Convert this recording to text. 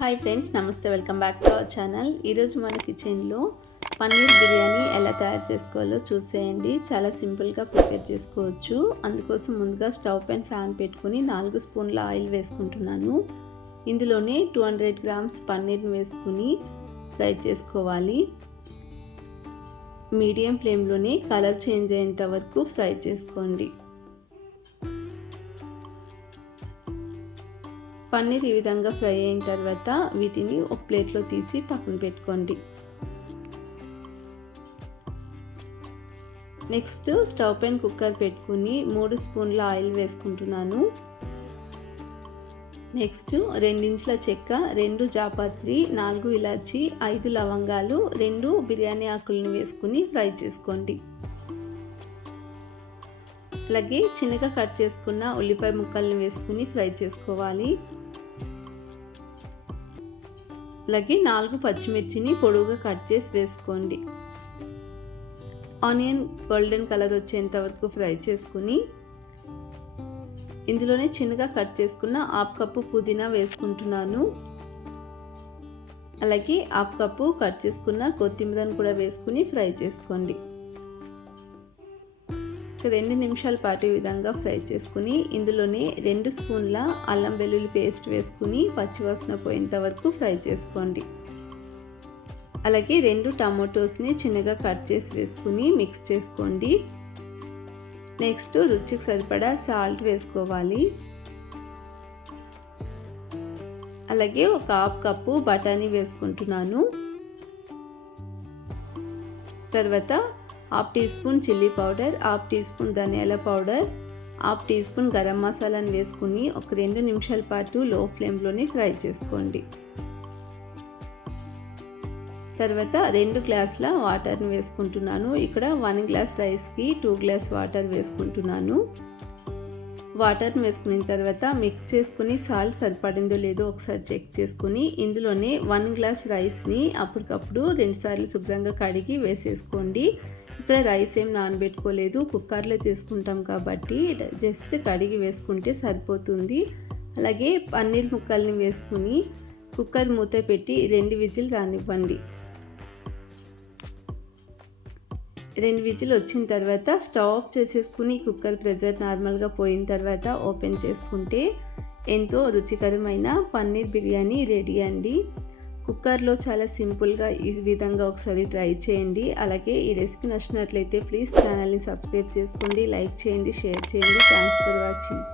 Hi friends నమస్తే. Welcome back to our channel. ఈరోజు మన కిచెన్లో పన్నీర్ బిర్యానీ ఎలా తయారు చేసుకోవాలో చూసేయండి. చాలా సింపుల్గా ప్రిపేర్ చేసుకోవచ్చు. అందుకోసం ముందుగా స్టవ్ పైన ఫ్యాన్ పెట్టుకుని నాలుగు స్పూన్ల ఆయిల్ వేసుకుంటున్నాను. ఇందులోనే టూ హండ్రెడ్ గ్రామ్స్ పన్నీర్ని వేసుకుని ఫ్రై చేసుకోవాలి. మీడియం ఫ్లేమ్లోనే కలర్ చేంజ్ అయ్యేంత వరకు ఫ్రై చేసుకోండి. పన్నీర్ ఈ విధంగా ఫ్రై అయిన తర్వాత వీటిని ఒక ప్లేట్లో తీసి పక్కన పెట్టుకోండి. నెక్స్ట్ స్టవ్ పైన కుక్కర్ పెట్టుకుని మూడు స్పూన్ల ఆయిల్ వేసుకుంటున్నాను. నెక్స్ట్ రెండించుల చెక్క రెండు జాపత్రి నాలుగు ఇలాచి ఐదు లవంగాలు రెండు బిర్యానీ ఆకులను వేసుకుని ఫ్రై చేసుకోండి. అలాగే చిన్నగా కట్ చేసుకున్న ఉల్లిపాయ ముక్కల్ని వేసుకుని ఫ్రై చేసుకోవాలి. అలాగే నాలుగు పచ్చిమిర్చిని పొడవుగా కట్ చేసి వేసుకోండి. ఆనియన్ గోల్డెన్ కలర్ వచ్చేంత వరకు ఫ్రై చేసుకుని ఇందులోనే చిన్నగా కట్ చేసుకున్న హాఫ్ కప్పు పుదీనా వేసుకుంటున్నాను. అలాగే హాఫ్ కప్పు కట్ చేసుకున్న కొత్తిమీరను కూడా వేసుకుని ఫ్రై చేసుకోండి. రెండు నిమిషాల పాటు ఈ విధంగా ఫ్రై చేసుకుని ఇందులోనే రెండు స్పూన్ల అల్లం వెల్లుల్లి పేస్ట్ వేసుకుని పచ్చివాసన పోయేంత వరకు ఫ్రై చేసుకోండి. అలాగే రెండు టమాటోస్ని చిన్నగా కట్ చేసి వేసుకుని మిక్స్ చేసుకోండి. నెక్స్ట్ రుచికి సరిపడా సాల్ట్ వేసుకోవాలి. అలాగే ఒక హాఫ్ కప్పు బఠానీ వేసుకుంటున్నాను. తర్వాత half teaspoon chilli powder half teaspoon ధనియాల powder half teaspoon garam మసాలాను వేసుకుని ఒక రెండు నిమిషాల పాటు లో ఫ్లేమ్లోనే ఫ్రై చేసుకోండి. తర్వాత రెండు గ్లాసుల వాటర్ని వేసుకుంటున్నాను. ఇక్కడ వన్ గ్లాస్ రైస్కి టూ గ్లాస్ వాటర్ వేసుకుంటున్నాను. వాటర్ని వేసుకున్న తర్వాత మిక్స్ చేసుకుని సాల్ట్ సరిపడిందో లేదో ఒకసారి చెక్ చేసుకుని ఇందులోనే వన్ గ్లాస్ రైస్ని అప్పటికప్పుడు రెండుసార్లు శుభ్రంగా కడిగి వేసేసుకోండి. ఇక్కడ రైస్ ఏం నానబెట్టుకోలేదు కుక్కర్లో చేసుకుంటాం కాబట్టి జస్ట్ కడిగి వేసుకుంటే సరిపోతుంది. అలాగే పన్నీర్ ముక్కల్ని వేసుకుని కుక్కర్ మూత పెట్టి రెండు విజిల్ రానివ్వండి. రెండు విజిల్ వచ్చిన తర్వాత స్టవ్ ఆఫ్ చేసేసుకుని కుక్కర్ ప్రెజర్ నార్మల్గా పోయిన తర్వాత ఓపెన్ చేసుకుంటే ఎంతో రుచికరమైన పన్నీర్ బిర్యానీ రెడీ అండి. కుక్కర్లో చాలా సింపుల్గా ఈ విధంగా ఒకసారి ట్రై చేయండి. అలాగే ఈ రెసిపీ నచ్చినట్లయితే ప్లీజ్ ఛానల్ని సబ్స్క్రైబ్ చేసుకోండి లైక్ చేయండి షేర్ చేయండి. Thanks for watching.